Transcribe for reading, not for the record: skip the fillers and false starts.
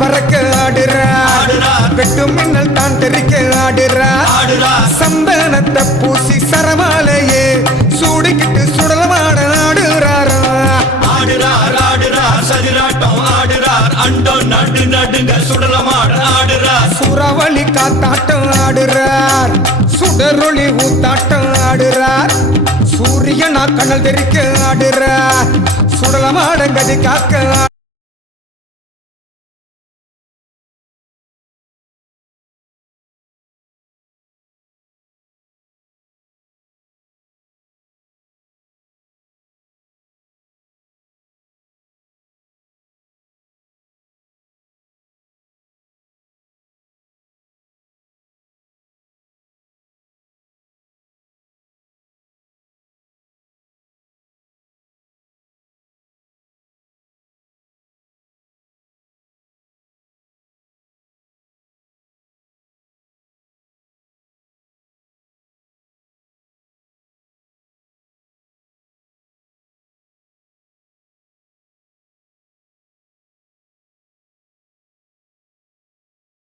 பறக்க ஆடுறார் வெட்டு மின்னல் தான் தெரிக்க ஆடுறார் சந்தனத்தை பூசி சரமாலையே சூடிக்கிட்டு சுடலமாட ஆடுறாரா சதிராட்டம் ஆடுறார் அண்டோ நடு நடுங்க சுடலமாட ஆடுறார் சூறாவளி காத்தாட்டம் ஆடுறார் சுடரொளி ஊத்தாட்டம் ஆடுறார் சூரியனா கண்ணல் தெரிக்க ஆடுறார் சுடலமாட கதி காக்க